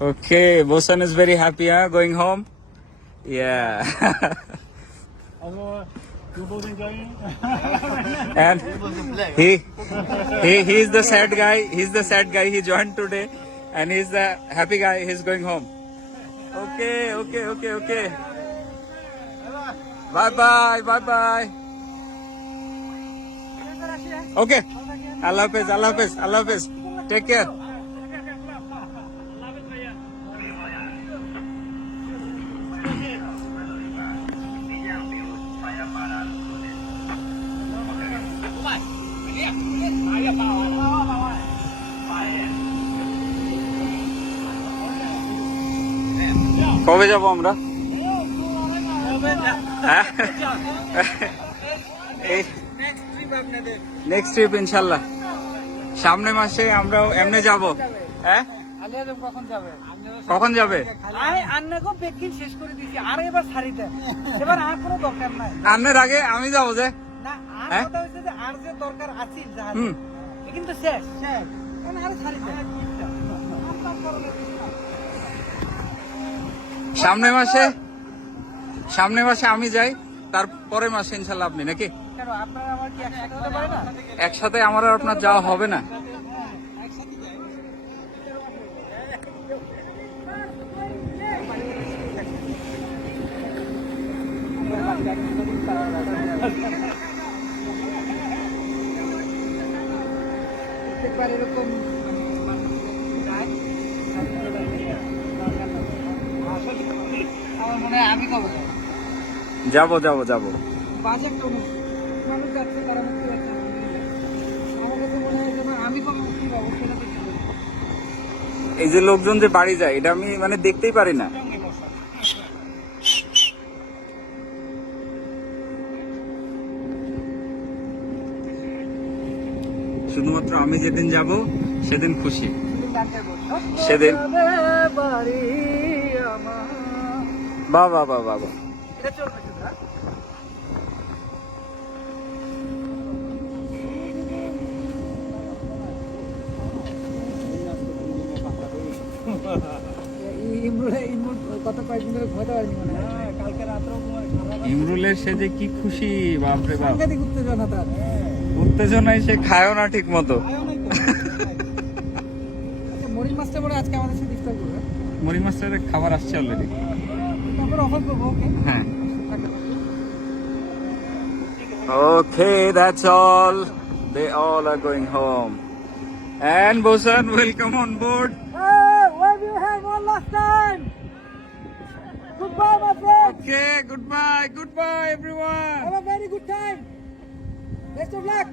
Okay, Bosan is very happy, going home. Yeah. Also, you both enjoying? And he is the sad guy. He's the sad guy. He joined today, and he's the happy guy. He's going home. Okay. Bye. Okay. Allah Hafiz. Take care. কবে যাব আমরা? Next trip ইনশাল্লাহ সামনে মাসে আমরা এমনি যাব। হ্যাঁ, কখন যাবে? আন্নের আগে আমি যাবো যে সামনে মাসে আমি যাই, তার পরের মাসে ইনশাল্লাহ আপনি, নাকি? একসাথে আমার আর আপনার যাওয়া হবে না। যাব এই যে লোকজন যে বাড়ি যায়, এটা আমি মানে দেখতেই পারি না। শুধুমাত্র আমি যেদিন যাব সেদিন খুশি, সেদিন বাবা ইমরুলের সে যে কি খুশি, বাপরে বাপ, উত্তেজনায় সে খায়ও না ঠিক মতো। মরিম মাস্টারের খাবার আসছে অলরেডি। হ্যাঁ, okay, that's all. They all are going home. And Bosan will come on board. Where do you have one last time? Goodbye, my friend. Okay, goodbye everyone. Have a very good time. Best of luck.